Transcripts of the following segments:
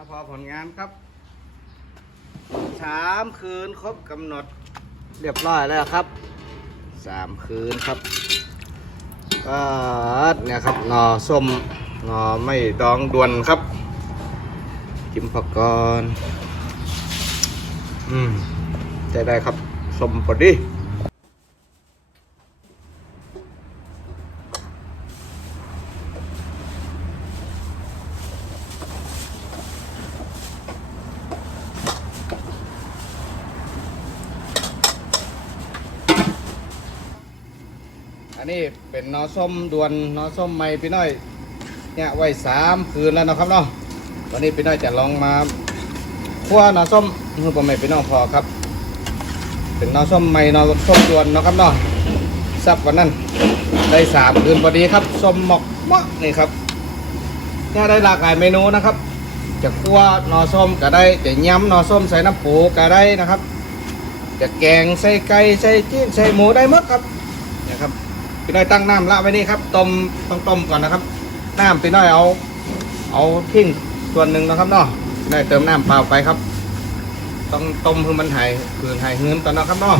มาพอผลงานครับสามคืนครบกำหนดเรียบร้อยแล้วครับสามคืนครับก็เนี่ยครับหนอส้มหนอไม่ดองดวนครับกิมผักกรอืมใจได้ครับส้มพอดี อันนี้เป็นนอส้มดวนนอส้มใหม่พี่น้อยเนี่ยไว้สามคืนแล้วนะครับเนาะวันนี้พี่น้อยจะลองมาคั่วนอส้มเพื่อประไม่พี่น้องพอครับ เป็นนอส้มใหม่นอส้มดวนนะครับเนาะซับวันนั้นได้สามคืนพอดีครับส้มหมกมะนี่ครับเนี่ยได้หลากหลายเมนูนะครับ จะคั่วนอส้มก็ได้จะย้ำนอส้มใส่น้ำปูก็ได้นะครับ จะแกงใส่ไก่ใส่จีนใส่หมูได้หมดครับนี่ยครับ พี่น้อยตั้งน้ำละไว้นี่ครับต้มต้องต้มก่อนนะครับ น้ำพี่น้อยเอา เอาทิ้งส่วนหนึ่งนะครับเนาะพี่น้อยเติมน้ำเปล่าไปครับ ต้องต้มเพื่อมันหายคืนหายหืนตอนนะครับเนาะ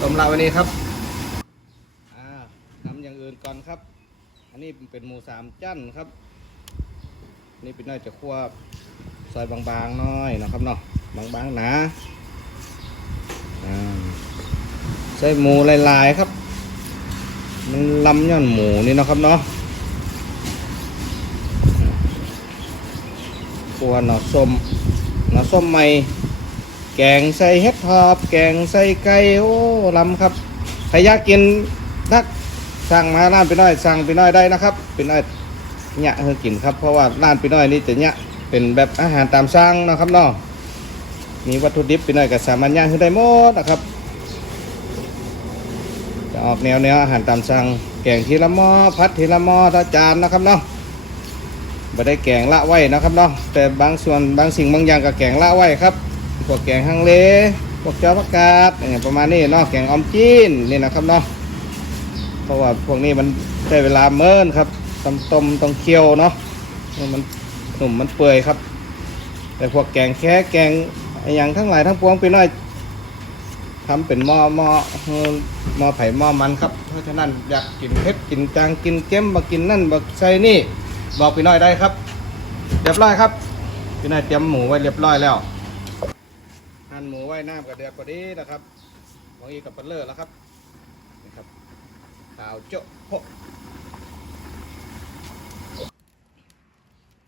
ต้มละไว้นี่ครับทำอย่างอื่นก่อนครับ อันนี้เป็นหมูสามจั่นครับ นี่พี่น้อยจะคั่วซอยบางๆน้อยนะครับเนาะบางๆหนาอ่าใส่หมูลายๆครับ ลำย่อนหมูนี่นะครับเนาะครัวหน่อส้มหน่อส้มใหม่ แกงใส่เห็ดหอบ แกงใส่ไก่โอ้ลำครับใครอยากกินนักสั่งมาร้านไปน้อยสั่งไปน้อยได้นะครับไปน้อยเนี่ยเฮอกินครับเพราะว่าร้านไปน้อยนี่จะเนี่ยเป็นแบบอาหารตามสั่งนะครับเนาะมีวัตถุดิบไปน้อยก็สามารถย่างขึ้นได้หมดนะครับ จะออกแนวแนวอาหารตามสั่งแกงทีละหม้อพัดทีละหม้อละจานนะครับเนาะไม่ได้แกงละไว้นะครับเนาะแต่บางส่วนบางสิ่งบางอย่างก็แกงละไว้ครับพวกแกงฮังเลพวกเจ้าผักกาดอย่างประมาณนี้เนาะแกงออมจีนนี่นะครับเนาะเพราะว่าพวกนี้มันใช้เวลาเมินครับต้มต้มต้องเคี่ยวเนาะมันหนุ่มมันเปื่อยครับ แต่พวกแกงแค่แกงอย่างทั้งหลายทั้งปวงไปน่อย ทำเป็นหม้อหม้อหม้อไผ่หม้อมันครับ เพราะฉะนั้นอยากกินเผ็ดกินจางกินเค็มมากินนั่นมาใส่นี่ บอกพี่น้อยได้ครับ เรียบร้อยครับพี่น้อยเตรียมหมูไว้เรียบร้อยแล้วหั่นหมูไว้น้ำกับเดือดพอดีนะครับมองอีกับเปลเลอร์แล้วครับนี่ครับข่าวโจ๊ะพะ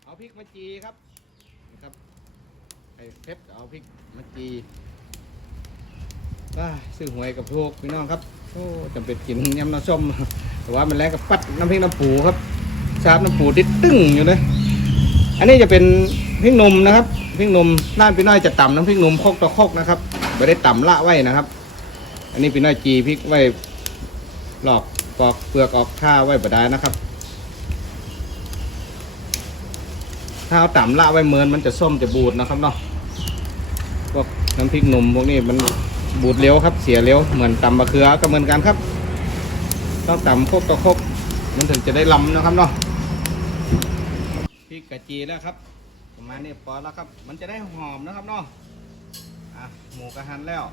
เอาพริกมาจีครับนี่ครับไอ้เผ็ดเอาพริกมาจี ซื้อหวยกับพวกพี่น้องครับโอ้จำเป็นกินยำน้ำส้มแต่ว่ามันแรงกับปัดน้ำพริกน้ำปูครับชาบน้ำปูติดตึ้งอยู่เลยอันนี้จะเป็นพริกหนุ่มนะครับพริกหนุ่มน้านพี่น้อยจะต่ำน้ำพริกหนุ่มโคกต่อโคกนะครับไม่ได้ต่ำละไว้นะครับ อันนี้พี่น้อยจีพริกไว้หลอกปอกเปลือกออกข้าวไว้บดานะครับ ถ้าเอาต่ำละไว้เมินมันจะส้มจะบูดนะครับเนาะพวกน้ำพริกหนุ่มพวกนี้มัน บูดเร็วครับ เสียเร็วเหมือนตำมะเขือก็เหมือนกันครับ ต้องตำโคกต่อโคกมันถึงจะได้ลำนะครับเนาะพริกกะจีแล้วครับ ประมาณนี้พอแล้วครับ มันจะได้หอมนะครับเนาะอะหมูกระหันแล้ว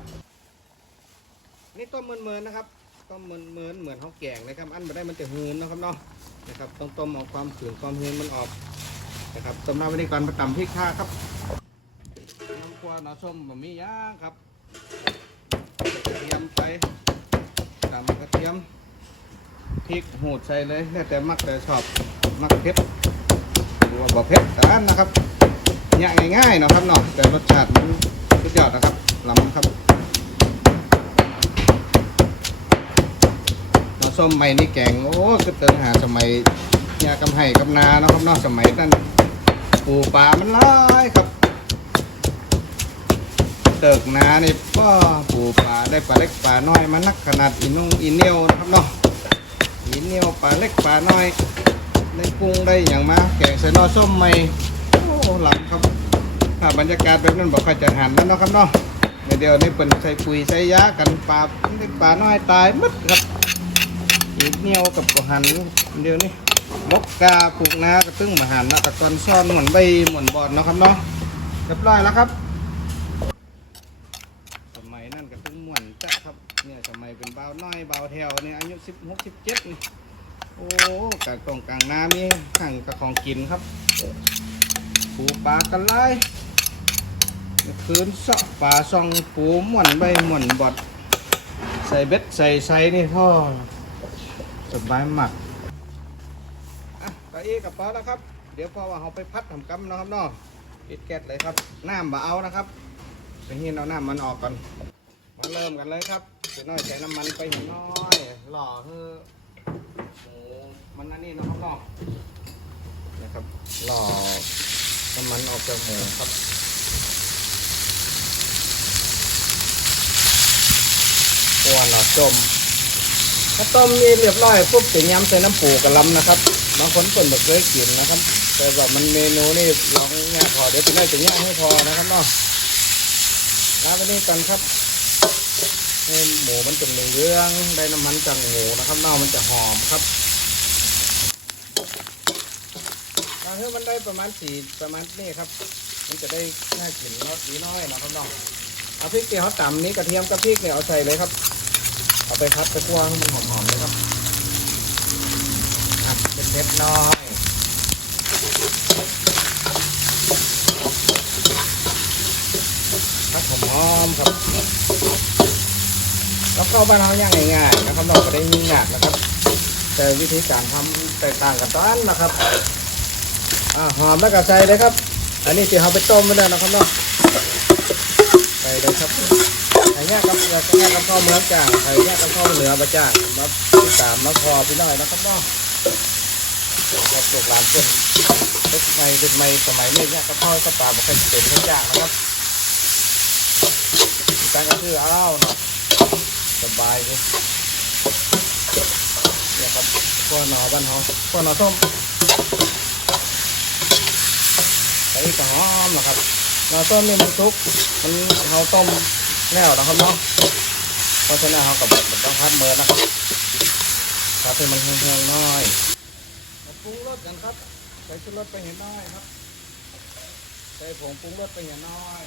นี่ต้มเมินๆนะครับต้มเมินๆเหมือนข้าวแกงเลยครับ อันมาได้มันจะหืนนะครับเนาะนะครับต้องต้มเอาความขืนความหืนมันออกนะครับต้มน้ำไว้นี่ก่อนมาตำพริกข่าครับน้ำคั่วน้ำส้มบะหมี่ย่างครับ เทียมไปตำกระเทียมพริกหูดใส่เลยแล้วแต่มักแต่ชอบมักเผ็ดหรือว่าบ่เผ็ดแต่อันนะครับเนี่ยง่ายๆเนาะครับเนาะแต่รสชาติมันสุดยอดนะครับลำครับน้ำส้มใหม่นี่แกงโอ้คือเติมหาสมัยยากำไห้กำนาเนาะครับเนาะสมัยนั้นปูปลามันร้ายครับ เติกนานี่ก็ปูปลาได้ปลาเล็กปลาน้อยมานักขนาดอีนุ่งอีเนียวนะครับเนาะอีเนียวปลาเล็กปลาน้อยได้กุ้งได้อย่างมาแกงใส่นอส้มใหม่โอ้หลับครับถ้าบรรยากาศแบบนั้นบอกค่อยจะหันแล้วเนาะครับเนาะเดี๋ยวนี้เป็นใส่ปุ๋ยใส่ยากันปลาเล็กปลาน้อยตายหมดครับอีเนียวกับกหันเดี๋ยวนี้มกกาปลูกนาก็ตึ้งมาหันนะตะกอนซ่อนเหมือนใบเหมือนบอลเนาะครับเนาะเรียบร้อยแล้วครับ สมัยนั่นก็เป็นม่วนจ้ะครับ เนี่ยสมัยเป็นเบาวน้อยเบาวแถวเนี่ยอายุสิบหกสิบเจ็ดนี่โอ้กลางตรงกลางน้ำนี่ห่างกับของกินครับปูปลากันไล่คืนเสาะปลาซองปูหม่วนใบหม่วนบอดใส่เบ็ดใส่ไซนี่ท่อสบายมากอะกะอีกับปลาแล้วครับ เดี๋ยวพอว่าเราไปพัดทำกำนะครับเนาะปิดแก๊สเลยครับน้ำบ่เอานะครับไปหินเอาน้ำมันออกก่อนมาเริ่มกันเลยครับ เดี๋ยวน้อยใส่น้ำมันไปหนน้อยหล่อเฮ้อโอ้มันอันนี้นะครับเนาะนะครับหล่อน้ำมันออกจากหมูครับตัวหน่อจมถ้าต้มนี่เรียบร้อยปุ๊บจะย้ำใส่น้ำปูกระลำนะครับบางคนเปิดแบบเคยกินนะครับ แต่ว่ามันเมนูนี่ลองง่ายพอเดี๋ยวจะได้จะย่างให้พอนะครับเนาะร้านนี้กันครับ ให้หมูมันจะเหลืองได้น้ำมันจากหมูนะครับเนาะมันจะหอมครับถ้าเฮ้มันได้ประมาณสี่ประมาณนี้ครับ มันจะได้น่ากินรสดีน้อยนะครับเนาะเอาพริกเกี่ยวต่ำนี้กระเทียมกับพริกเนี่ยเอาใส่เลยครับเอาไปพัดไปคั่วให้มันหอมๆเลยครับอะเผ็ดๆน้อยครับผมหอมครับ แล้วเข้าบ้านเราย่างง่ายๆนะครับเราก็ได้ยิ่งหนักนะครับ แต่วิธีการทำแตกต่างกันตอนนะครับอ่าหอมแล้วก็ใส่เลยครับ อันนี้ที่เราไปต้มไว้แล้นะครับเนาะใส่เลยครับไอ้เนี่ยกับไอ้เนี่ยกับข้าวเมืองจ่างไอ้เนี่ยกับข้าวเหนือมาจ่างมาที่สามมาคอพี่น้อยนะครับเนาะครับลูกหลานเพื่อนทุกสมัยทุกสมัยสมัยนี้เนี่ยกับข้าวกับปลาบอกให้เป็นทุกอย่างนะครับการก็คืออ้าวเนาะ สบายเลยเนี่ยครับพวกหนอบ้านเขาพวกหนอส้มใส่กระหอมนะครับหนอส้มนี่มันทุกมันเขาต้มแล้วนะครับเนาะเพราะฉะนั้นเขากับแบบต้องพัดเมินนะครับพัดให้มันแห้งๆหน่อยมาปรุงรสกันครับ ใส่ชูรสไปเห็นน้อยครับ ใส่ผงปรุงรสไปเห็นน้อย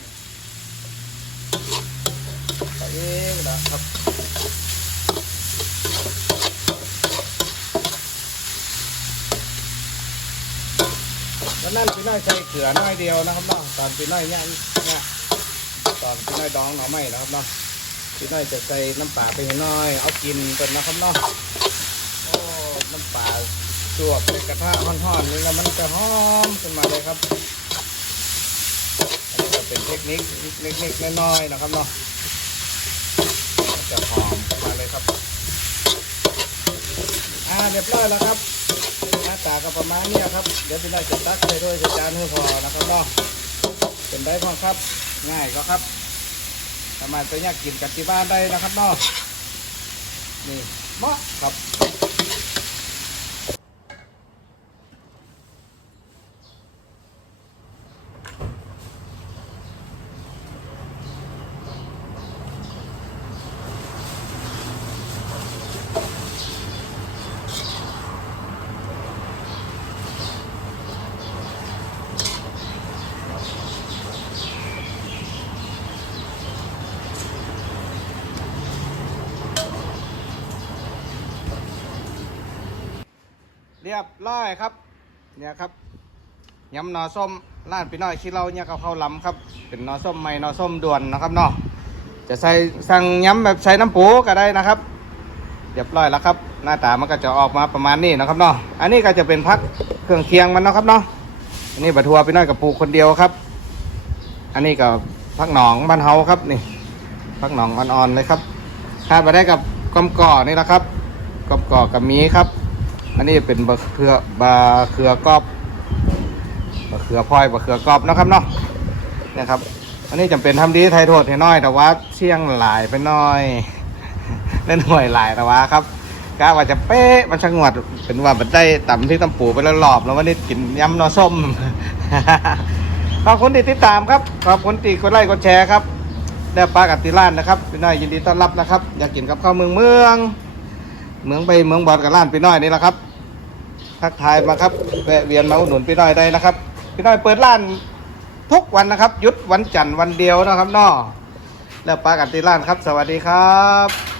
ไปเองนะครับ นนั้นพี่น้อยใส่เกลือน้อยเดียวนะครับเนาะตอนพี่น้อยเนี่ยเนี่ยตอนพี่น้อยดองหน่อไม้นะครับเนาะพี่น้อยจะใส่น้ำปลาไปน้อยเอากินกันนะครับเนาะโอ้น้ำปลาสวบในกระทะห่อนๆนี่แล้วมันจะหอมขึ้นมาเลยครับอันนี้ก็เป็นเทคนิคเล็กๆน้อยๆนะครับเนาะจะหอมมาเลยครับอ่าเรียบร้อยแล้วครับาก็ประมาณนี้ครับ เดี๋ยวพี่น้อยจะตักใส่ด้วยจานให้พอนะครับเนาะเป็นได้พ่อครับ ง่ายก็ครับสามารถไปยากกินกันที่บ้านได้นะครับเนาะนี่เหมาะครับ รียบร้อยครับ เนี่ยครับยำนอส้มร้านพี่น้อยขี้เราเนี่ยเขาเข้าลำครับ เป็นนอส้มใหม่นอส้มด่วนนะครับเนาะจะใส่สั่งยำแบบใส่น้ำปูก็ได้นะครับเรียบร้อยแล้วครับ หน้าตามันก็จะออกมาประมาณนี้นะครับเนาะอันนี้ก็จะเป็นพักเครื่องเคียงมันนะครับเนาะอันนี้บะทัวพี่น้อยกับปูคนเดียวครับ อันนี้ก็พักหนองบ้านเฮาครับนี่พักหนองอ่อนๆเลยครับถ้าไปได้กับกอมก่อนี่นะครับกอมก่อกับมีครับ อันนี้เป็นบะเขือบะเขือกรอบบะเขือพลอยบะเขือกรอบนะครับเนาะนะครับ อันนี้จำเป็นทำดีไทยโทษให้น้อยแต่ว่าเชี่ยงหลายไปน้อยเล่นหน่วยหลายแต่ว่าครับกะว่าจะเป๊ะมันชะงวดเป็นว่ามันได้ต่ำที่ตำปูไปแล้วหลอบแล้ววันนี้กินยำนอส้มขอบคุณที่ติดตามครับขอบคุณที่กดไลค์กดแชร์ครับได้ปลากัดติล้านนะครับพี่น้อยยินดีต้อนรับนะครับ อยากกินกับข้าวเมืองเมือง เมืองไปเมืองบอดกับล้านพี่น้อยนี่แหละครับทักทายมาครับแวะเวียนมาอุดหนุนพี่น้อยได้นะครับ พี่น้อยเปิดร้านทุกวันนะครับหยุดวันจันทร์วันเดียวนะครับนอแล้วปากันที่ร้านครับ สวัสดีครับ